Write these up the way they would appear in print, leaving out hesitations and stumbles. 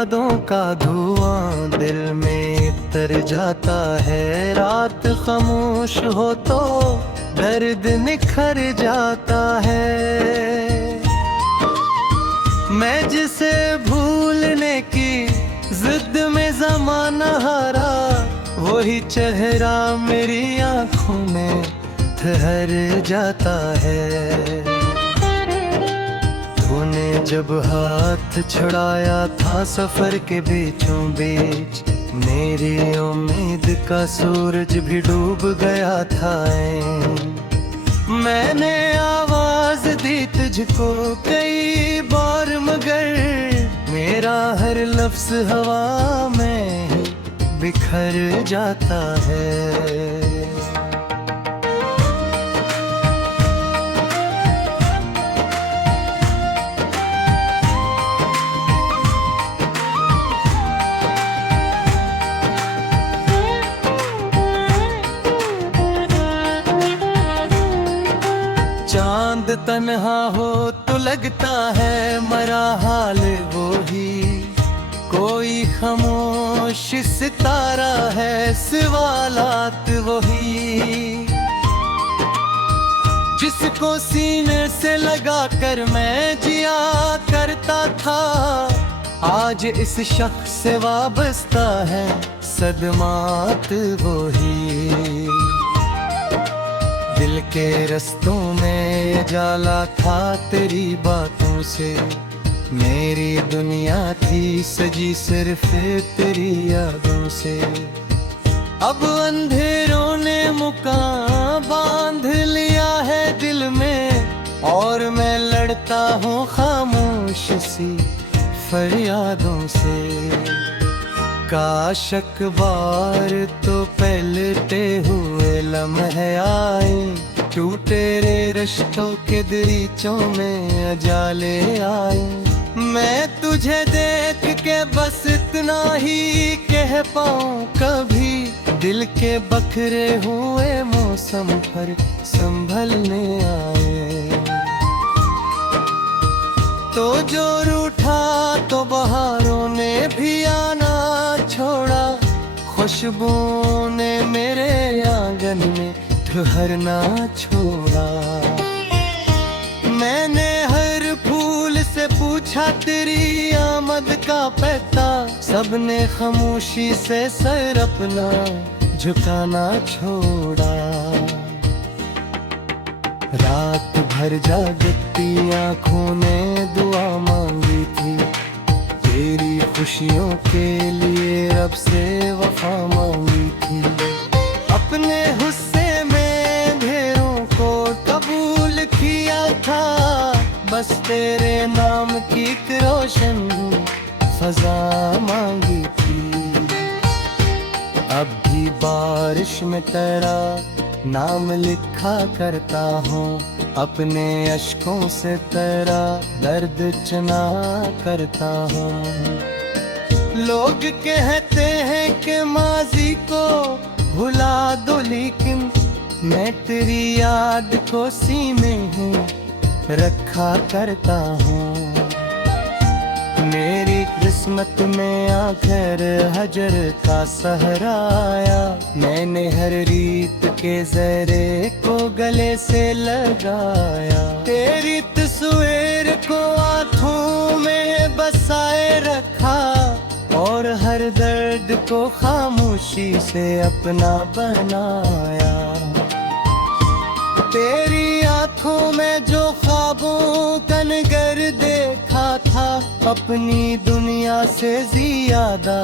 यादों का धुआं दिल में तर जाता है। रात खामोश हो तो दर्द निखर जाता है। मैं जिसे भूलने की जिद में ज़माना हारा, वही चेहरा मेरी आंखों में ठहर जाता है। तूने जब हाथ छुड़ाया था सफर के बीचों बीच, मेरी उम्मीद का सूरज भी डूब गया था। मैंने आवाज दी तुझको कई बार, मगर मेरा हर लफ्ज हवा में बिखर जाता है। चांद तन्हा हो तो लगता है मरा हाल वो ही, कोई खामोश सितारा है सवालात वही। जिसको सीने से लगा कर मैं जिया करता था, आज इस शख्स से वाबस्ता है सदमात वही। दिल के रस्तों में जाला था तेरी बातों से, मेरी दुनिया थी सजी सिर्फ तेरी यादों से। अब अंधेरों ने मुकाम बांध लिया है दिल में, और मैं लड़ता हूँ खामोश सी फरियादों से। काश अखबार तो पलटे हुए लम्हे आए, टूटे रे रिश्तों के दरीचों में अजाले आए। मैं तुझे देख के बस इतना ही कह पाऊँ कभी, दिल के बखरे हुए मौसम पर संभलने आए। तो जो रूठा तो बहारों ने भी आना छोड़ा, खुशबू ने मेरे आंगन में ठहरना छोड़ा। मैंने हर फूल से पूछा तेरी आमद का पता, सबने खामोशी से सर अपना झुकाना छोड़ा। रात भर जागती आँखों ने दुआ मांगी थी, तेरी खुशियों के लिए रब से वफा मांगी थी। अपने हुस्से में ढेरों को कबूल किया था, बस तेरे नाम की एक रोशन फजा मांगी थी। अब भी बारिश में तेरा नाम लिखा करता हूँ, अपने अश्कों से तेरा दर्द चना करता हूँ। लोग कहते हैं कि माजी को भुला दो, लेकिन मैं तेरी याद को सीने में रखा करता हूँ। मेरी किस्मत में आखिर हजर का सहरा आया, मैंने हर रीत के जरे को गले से लगाया। तेरी तस्वीर को आँखों में बसाए रखा, और हर दर्द को खामोशी से अपना बनाया। तेरी आँखों में जो ख्वाबों का नगर देखा था, अपनी दुनिया से ज्यादा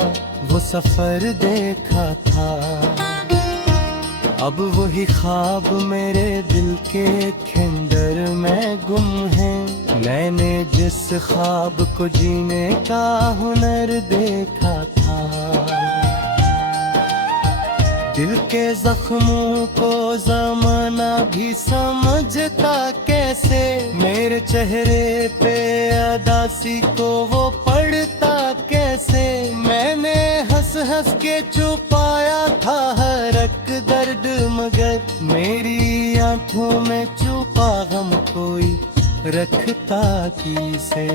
वो सफर देखा था। अब वही ख्वाब मेरे दिल के खंडर में गुम है, मैंने जिस ख्वाब को जीने का हुनर देखा था। दिल के जख्मों को ज़माना भी समझता कैसे, मेरे चेहरे पे अदासी को वो पढ़ता कैसे। मैंने हंस हंस के छुपाया था हर एक दर्द, मगर मेरी आंखों में छुपा गम कोई रखता किसे।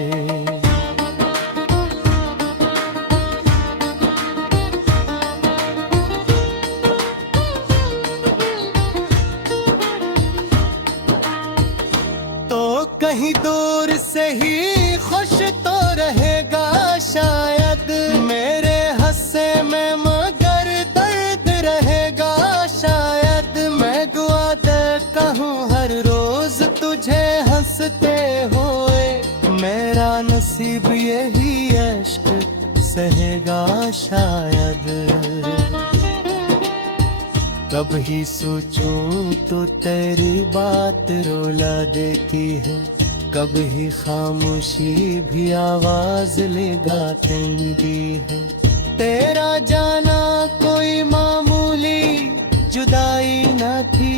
कहीं दूर से ही खुश तो रहेगा शायद, मेरे हंसे में मगर दर्द रहेगा शायद। मैं दुआ देता हूँ हर रोज तुझे हंसते हुए, मेरा नसीब यही इश्क सहेगा शायद। कभी सोचूं तो तेरी बात रुला देती है, कभी खामोशी भी आवाज लेगा देती है। तेरा जाना कोई मामूली जुदाई न थी,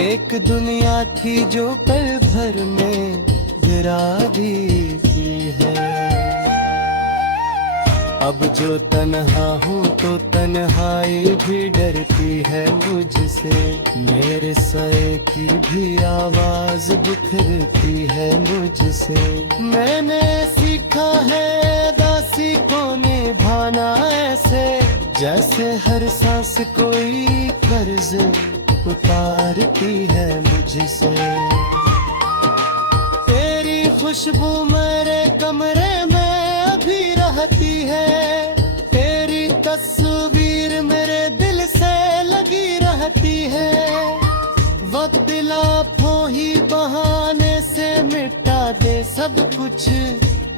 एक दुनिया थी जो पल भर में गिरा देती है। अब जो तन्हा हूँ तो तन्हाई भी डरती है मुझसे, मेरे सर की भी आवाज बिखरती है मुझसे। मैंने सीखा है दासी को निभाना ऐसे, जैसे हर सांस कोई कर्ज उतारती है मुझसे। तेरी खुशबू मेरे कमरे में अभी रहती है, तेरी तस्वीर मेरे दिल से लगी रहती है। वक्त लाखों ही बहाने से मिटा दे सब कुछ,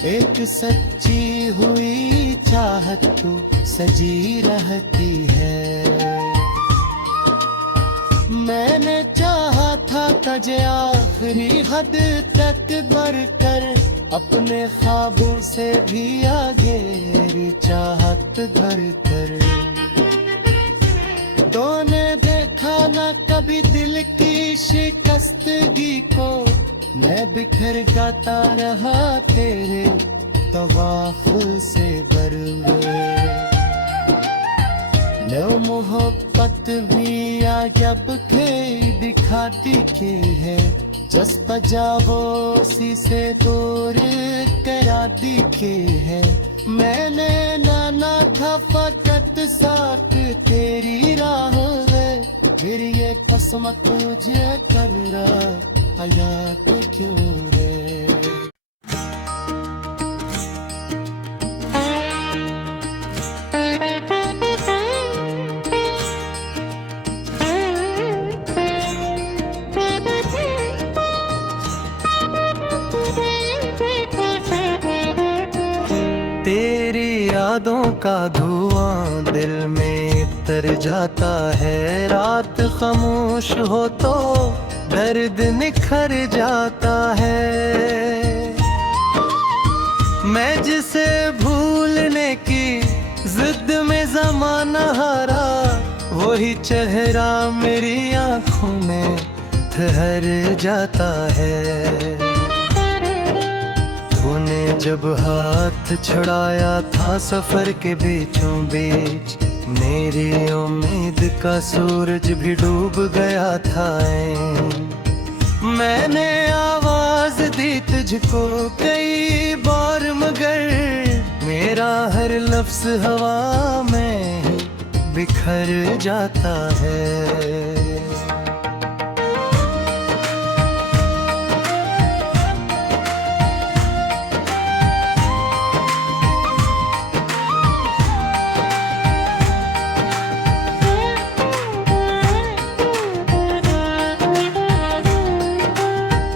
एक सच्ची हुई चाहत तो सजी रहती है। मैंने चाहा था तुझे आखिरी हद तक बढ़कर, अपने ख्वाबों से भी आगे चाहत भर कर। तूने देखा न कभी दिल की शिकस्तगी को, मैं बिखर गाता रहा तेरे तवाफ से बरबर। लो मोहब्बत भी अजब के दिखाती के है, जस पजावोसी से दूर करा दी के है। मैंने नाना था फकत साथ तेरी राह में, फिर ये कसम तुझे कर रहा हयात क्यों रे। तेरी यादों का धुआं दिल में तर जाता है, रात खामोश हो तो दर्द निखर जाता है। मैं जिसे भूलने की जिद में ज़माना हारा, वही चेहरा मेरी आँखों में ठहर जाता है। तूने जब हाथ छुड़ाया था सफर के बीचों बीच, मेरी उम्मीद का सूरज भी डूब गया था। मैंने आवाज दी तुझको कई बार, मगर मेरा हर लफ्ज हवा में बिखर जाता है।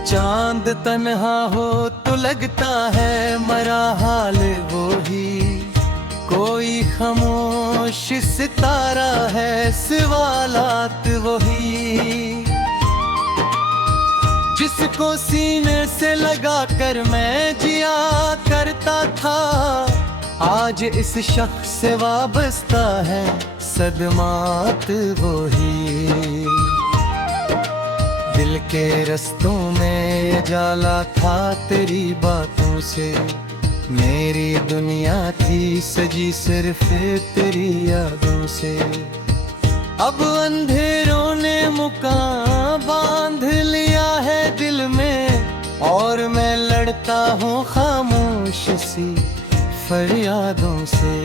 चांद तन्हा हो तो लगता है मरा हाल वो ही, कोई खामोश सितारा है सवालात वही। जिसको सीने से लगा कर मैं जिया करता था, आज इस शख्स से वाबस्ता है सदमात वही। दिल के रस्तों में जाला था तेरी बातों से, मेरी दुनिया थी सजी सिर्फ तेरी यादों से। अब अंधेरों ने मुकाम बांध लिया है दिल में, और मैं लड़ता हूँ खामोश सी फरियादों से।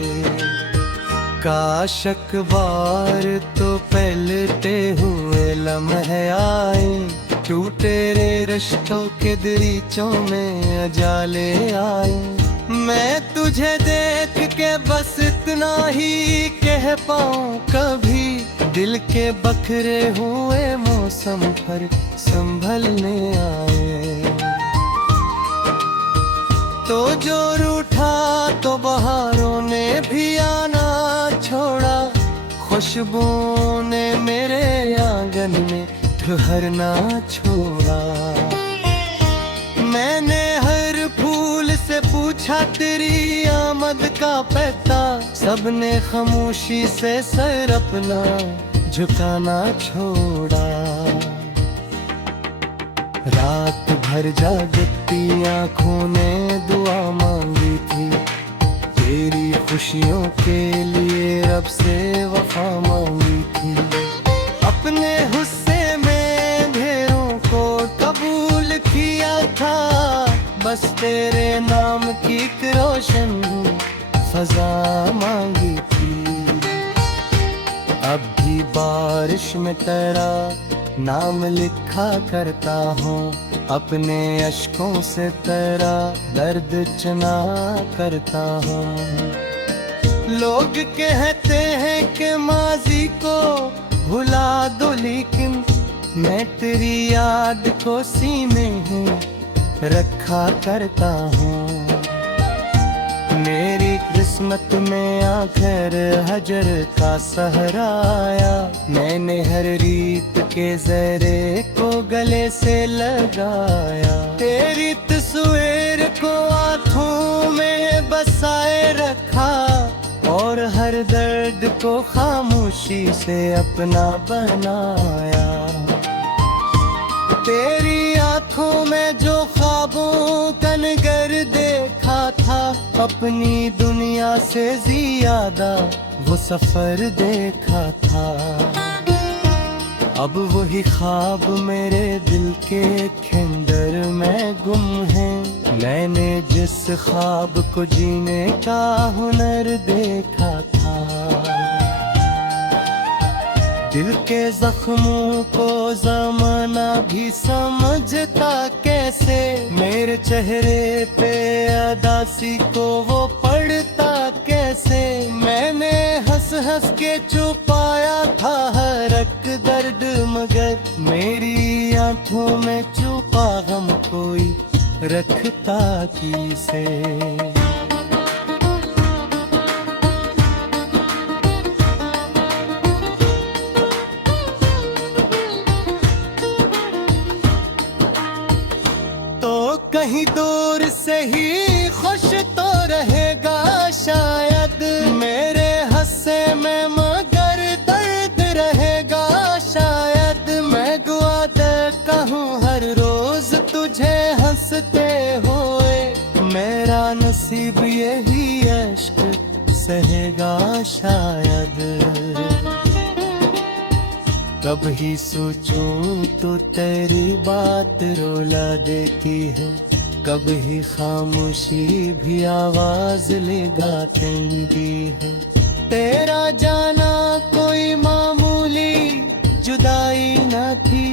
काश अखबार तो पलटे हुए लम्हे आए, टूटे रे रिश्तों के दरीचों में अजाले आए। मैं तुझे देख के बस इतना ही कह पाऊं कभी, दिल के बखरे हुए मौसम पर संभलने आए। तो जो रूठा तो बहारों ने भी आना छोड़ा, खुशबुओं ने मेरे आंगन में ठहरना छोड़ा। मैंने हर फूल से पूछा तेरी आमद का पता, सबने खामोशी से सर अपना झुकाना छोड़ा। रात भर जागती आंखों ने दुआ मांगी थी, तेरी खुशियों के लिए रब से वफा मांगी थी। अपने हुस्से में ढेरों को कबूल किया था, बस तेरे नाम की एक रोशन फजा मांगी थी। अब भी बारिश में तेरा नाम लिखा करता हूँ, अपने अश्कों से तेरा दर्द चना करता हूँ। लोग कहते हैं कि माजी को भुला दो, लेकिन मैं तेरी याद को सीने में रखा करता हूँ। मेरी किस्मत में आखिर हजर का सहरा आया, मैंने हर रीत के जरे को गले से लगाया। तेरी तस्वीर को आँखों में बसाए रखा, और हर दर्द को खामोशी से अपना बनाया। तेरी आँखों में जो ख्वाबों का नगर देखा था, अपनी दुनिया से ज्यादा वो सफर देखा था। अब वही ख्वाब मेरे दिल के खंडर में गुम है, मैंने जिस ख्वाब को जीने का हुनर देखा था। दिल के जख्मों को ज़माना भी समझता कैसे, मेरे चेहरे पे अदासी को वो पढ़ता कैसे। मैंने हंस हंस के छुपाया था हर एक दर्द, मगर मेरी आंखों में छुपा गम कोई रखता किसे। कहीं दूर से ही खुश तो रहेगा शायद, मेरे हंसे में मगर दर्द रहेगा शायद। मैं दुआ देता हूँ हर रोज तुझे हंसते हुए, मेरा नसीब यही अश्क सहेगा शायद। कभी सोचूं तो तेरी बात रुला देती है, कभी खामोशी भी आवाज लगाती है। तेरा जाना कोई मामूली जुदाई न थी,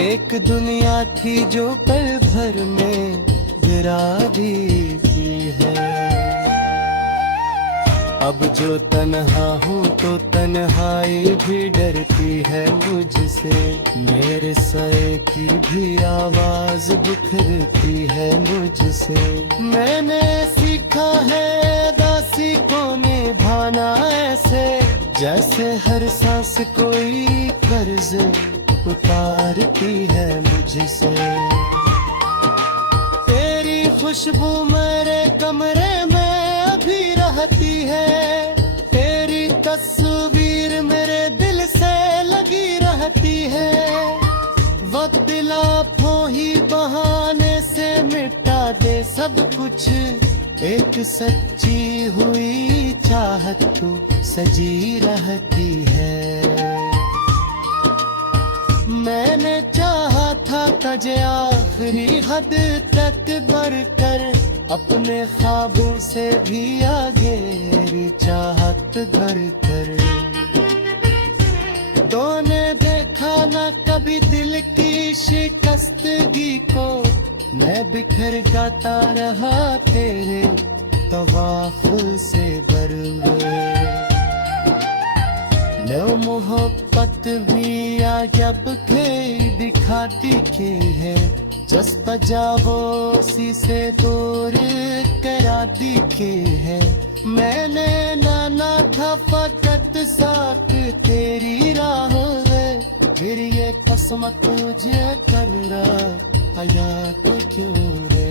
एक दुनिया थी जो पल भर में गिरा देती है। अब जो तन्हा हूँ तो तन्हाई भी डरती है मुझसे, मेरे सर की भी आवाज बिखरती है मुझसे। मैंने सीखा है दासी को निभाना ऐसे, जैसे हर सांस कोई कर्ज उतारती है मुझसे। तेरी खुशबू मेरे कमरे में अभी रहती है, तेरी तस्वीर मेरे दिल से लगी रहती है। वक्त लाखों ही बहाने से मिटा दे सब कुछ, एक सच्ची हुई चाहत तो सजी रहती है। मैंने चाहा था तुझे आखिरी हद तक बढ़कर, अपने ख्वाबों से भी आगे चाहत भर कर। दोने देखा देखा ना कभी दिल की शिकस्तगी को, मैं बिखर गाता रहा तेरे तवाफ से बरवे। लो मोहब्बत भी जब के दिखाती के है, जस पजावोसी से दूर करा दी के है। मैंने नाना था फकत साथ तेरी राह में, फिर ये कसम तुझे कर रहा हयात क्यों रे।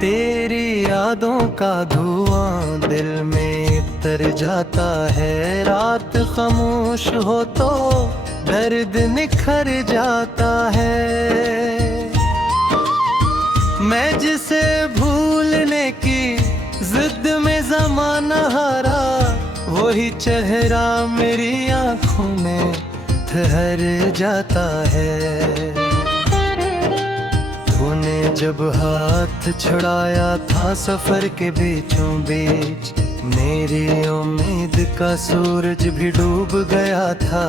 तेरी यादों का धुआं दिल में तर जाता है, रात खामोश हो तो दर्द निखर जाता है। मैं जिसे भूलने की जिद में ज़माना हारा, वही चेहरा मेरी आंखों में ठहर जाता है। तूने जब हाथ छुड़ाया था सफर के बीचों बीच, मेरी उम्मीद का सूरज भी डूब गया था।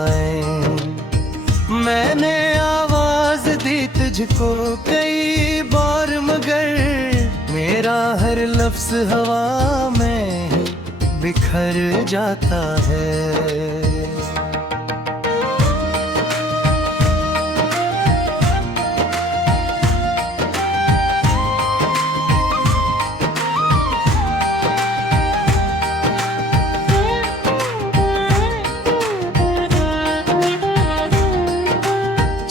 मैंने आवाज दी तुझको कई बार, मगर मेरा हर लफ्ज हवा में बिखर जाता है।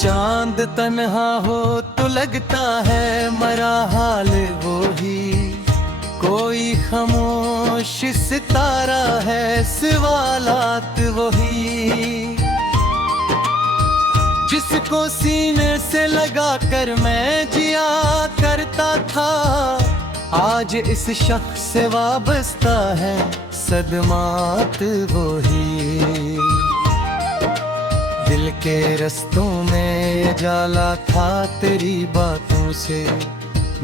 चांद तन्हा हो तो लगता है मरा हाल वो ही, कोई खामोश सितारा है सवालात वही। जिसको सीने से लगा कर मैं जिया करता था, आज इस शख्स से वाबस्ता है सदमात वही। दिल के रस्तों में जाला था तेरी बातों से,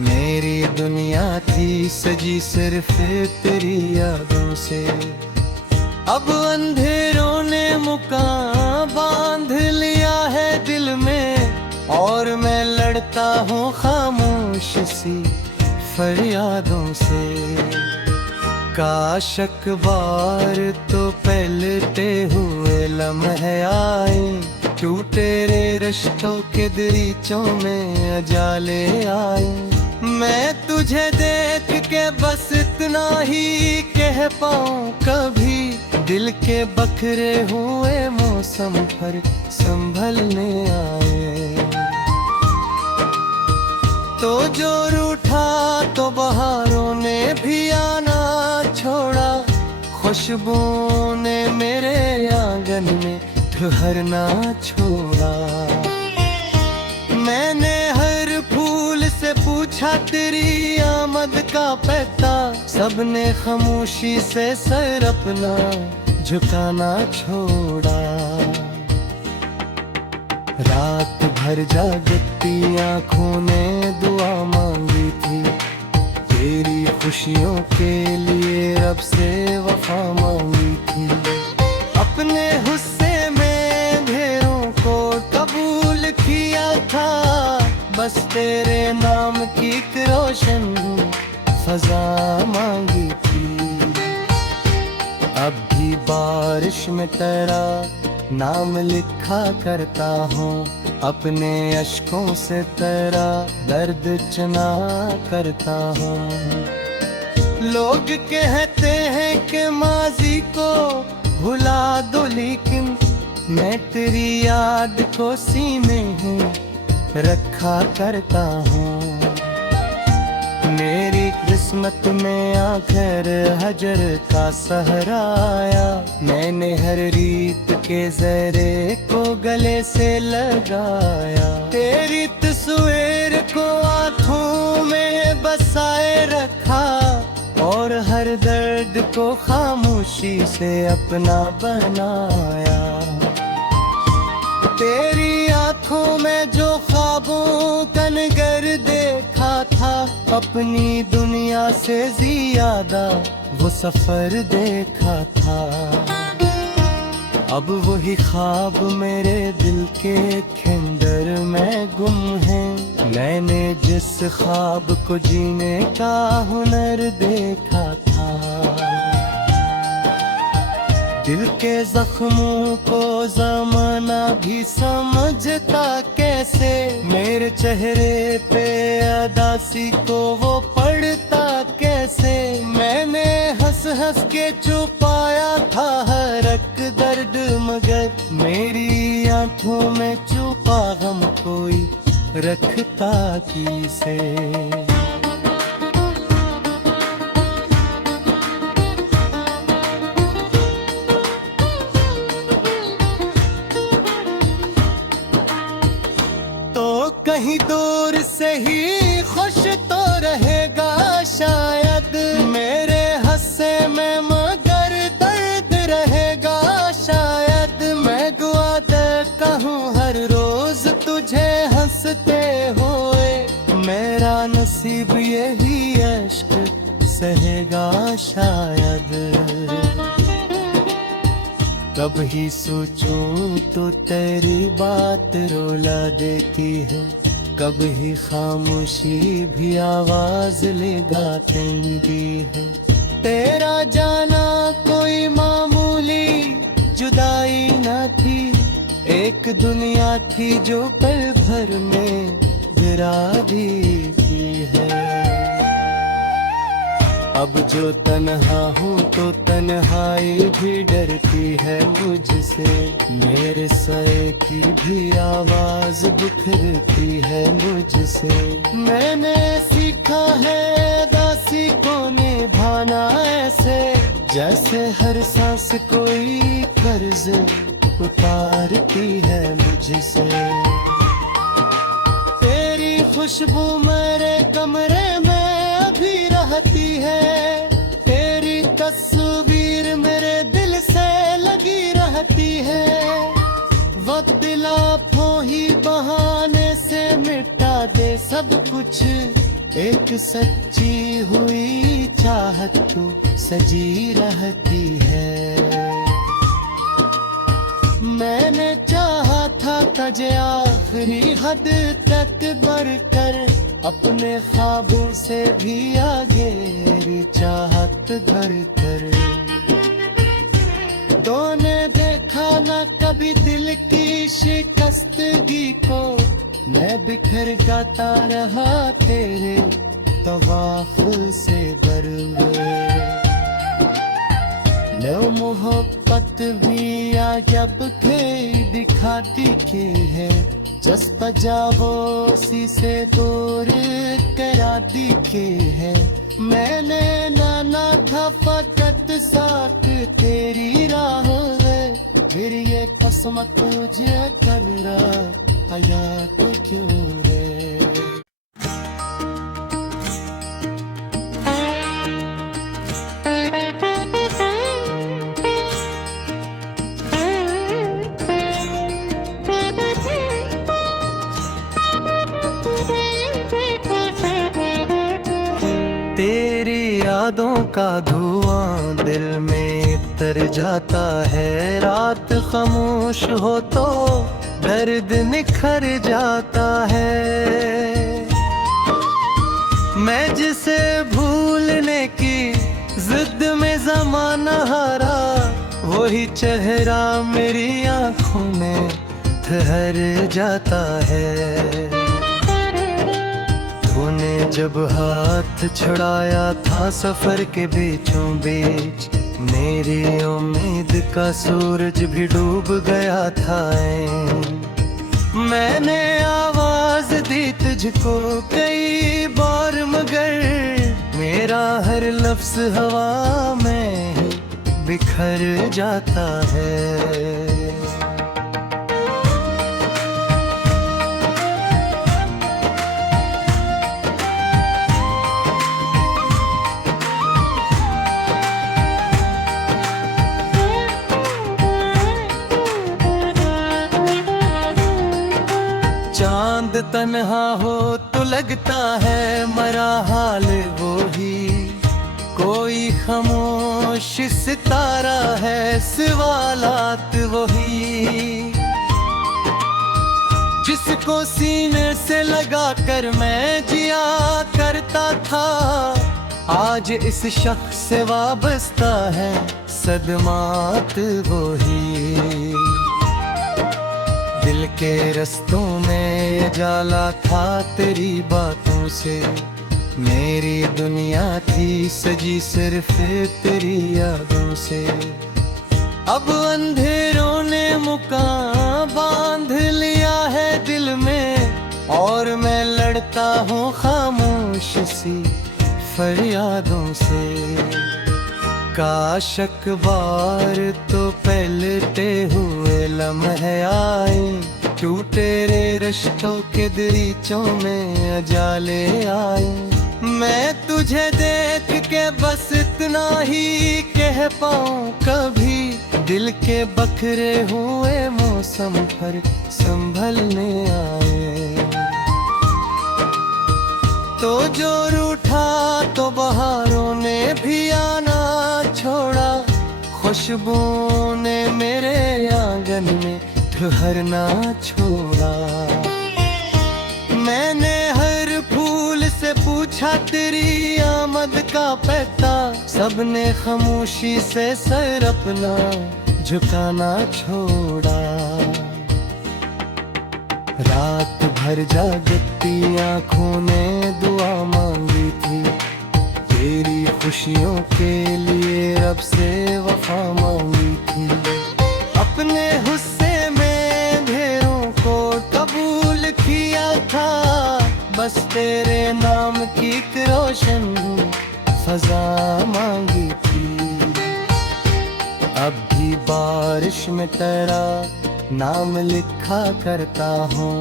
मेरी दुनिया थी सजी सिर्फ तेरी यादों से। अब अंधेरों ने मुकाम बांध लिया है दिल में, और मैं लड़ता हूँ खामोश सी फरियादों से। काश अखबार तो पलटे हुए लम्हे आए, टूटे रे रिश्तों के दरीचों में अजाले आए। मैं तुझे देख के बस इतना ही कह पाऊँ कभी, दिल के बखरे हुए मौसम पर संभलने आए। तो जो रूठा तो बहारों ने भी आना छोड़ा, खुशबू ने मेरे आंगन में ठहरना छोड़ा। मैंने हर फूल से पूछा तेरी आमद का पता, सबने खामोशी से सर अपना झुकाना छोड़ा। रात भर जागती आँखों ने दुआ मांगी थी, तेरी खुशियों के लिए रब से वफा मांगी थी। अपने गुस्से में ढेरों को कबूल किया था, बस तेरे नाम की एक रोशन फजा मांगी थी। अब भी बारिश में तेरा नाम लिखा करता हूँ, अपने अश्कों से तेरा दर्द चना करता हूँ। लोग कहते हैं कि माजी को भुला दो, लेकिन मैं तेरी याद को सीने में रखा करता हूँ। मेरी किस्मत में आखिर हजर का सहरा आया, मैंने हर रीत के जरे को गले से लगाया। तेरी तस्वीर को आँखों में बसाए रखा, और हर दर्द को खामोश खामोशी से अपना बनाया। तेरी आंखों में जो ख्वाबों कनगर देखा था, अपनी दुनिया से ज्यादा वो सफर देखा था। अब वही ख्वाब मेरे दिल के खंडर में गुम है। मैंने जिस ख्वाब को जीने का हुनर देखा था, दिल के जख्मों को ज़माना भी समझता कैसे। मेरे चेहरे पे अदासी को वो पढ़ता कैसे। मैंने हंस हंस के छुपाया था हर एक दर्द, मगर मेरी आंखों में छुपा गम कोई रखता किसे। कहीं दूर से ही खुश तो रहेगा शायद मेरे हंसे में, मगर दर्द रहेगा शायद। मैं दुआ देता हूँ हर रोज तुझे हंसते हुए, मेरा नसीब यही इश्क सहेगा शायद। कभी सोचूं तो तेरी बात रुला देती है, कभी खामोशी भी आवाज लगा देती है। तेरा जाना कोई मामूली जुदाई न थी, एक दुनिया थी जो पल भर में गिरा देती है। अब जो तन्हा हूँ तो तन्हाई भी डरती है मुझसे। मेरे सर की भी आवाज बिखरती है मुझसे। मैंने सीखा है दासी को निभाना ऐसे, जैसे हर सांस कोई कर्ज उतारती है मुझसे। तेरी खुशबू मेरे कमरे में अभी रहती है, तेरी तस्वीर मेरे दिल से लगी रहती है। वक्त लाखों ही बहाने से मिटा दे सब कुछ, एक सच्ची हुई चाहत तो सजी रहती है। मैंने चाहा था तुझे आखिरी हद तक बढ़कर, अपने ख्वाबों से भी आगे चाहत भर कर। तूने देखा न कभी दिल की शिकस्तगी को, मैं बिखर गाता रहा तेरे तवाफ से बरवे। लो मोहब्बत भी अजब के दिखाती के है, जस बजावो सी से दूर कराती के है। मैंने नाना था फकत साथ तेरी राह है, फिर ये कसम तुझे कर रहा हयात क्यों रे। तेरी यादों का धुआं दिल में तर जाता है, रात खामोश हो तो दर्द निखर जाता है। मैं जिसे भूलने की जिद में ज़माना हारा, वही चेहरा मेरी आंखों में ठहर जाता है। तूने जब हाथ छुड़ाया था सफर के बीचों बीच, मेरी उम्मीद का सूरज भी डूब गया था। मैंने आवाज दी तुझको कई बार, मगर मेरा हर लफ्ज हवा में बिखर जाता है। तन्हा हो तो लगता है मरा हाल वो ही, कोई खामोश सितारा है सवालात वही, जिसको सीने से लगा कर मैं जिया करता था, आज इस शख्स से वाबस्ता है सदमात वही। दिल के रस्तों में जाला था तेरी बातों से, मेरी दुनिया थी सजी सिर्फ तेरी यादों से। अब अंधेरों ने मुकाम बांध लिया है दिल में, और मैं लड़ता हूँ खामोश सी फरियादों से। काश अखबार तो पलटे हुए लम्हे आए, टूटे रे रिश्तों के दरीचों में अजाले आए। मैं तुझे देख के बस इतना ही कह पाऊँ कभी, दिल के बखरे हुए मौसम पर संभलने आए। तो जो रूठा तो बहारों ने भी आना छोड़ा, खुशबुओं ने मेरे आंगन में ठहरना छोड़ा। मैंने हर फूल से पूछा तेरी आमद का पता, सबने खामोशी से सर अपना झुकाना छोड़ा। रात भर जागती आँखों ने दुआ मांगी थी, तेरी खुशियों के लिए रब से वफा मांगी थी। अपने गुस्से में ढेरों को कबूल किया था, बस तेरे नाम की एक रोशन फजा मांगी थी। अब भी बारिश में तेरा नाम लिखा करता हूँ,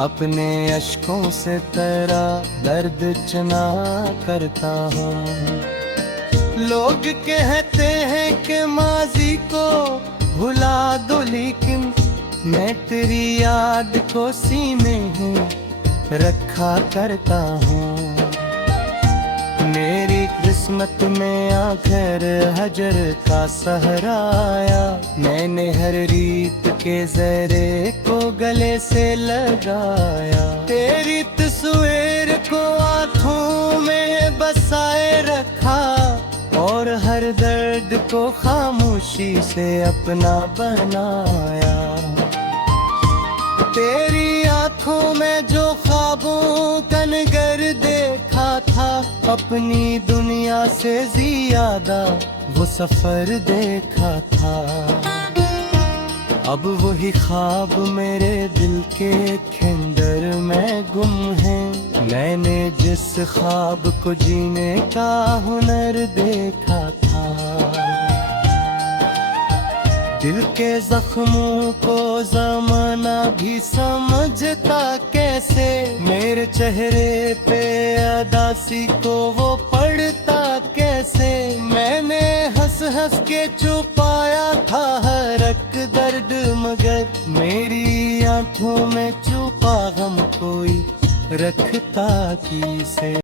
अपने अश्कों से तेरा दर्द चना करता हूँ। लोग कहते हैं कि माजी को भुला दो, लेकिन मैं तेरी याद को सीने में रखा करता हूँ। मेरी किस्मत में आखिर हजर का सहरा आया, मैंने हर रीत के जरे को गले से लगाया। तेरी तस्वीर को आँखों में बसाए रखा, और हर दर्द को खामोशी से अपना बनाया। तेरी आँखों में जो ख्वाबों का नगर देखा था, अपनी दुनिया से ज्यादा वो सफर देखा था। अब वही ख्वाब मेरे दिल के खंडर में गुम है, मैंने जिस ख्वाब को जीने का हुनर देखा था। दिल के जख्मों को ज़माना भी समझता कैसे, मेरे चेहरे पे अदासी को वो पढ़ता कैसे। मैंने हंस हंस के छुपाया था हर एक दर्द, मगर मेरी आंखों में छुपा गम कोई रखता किसे।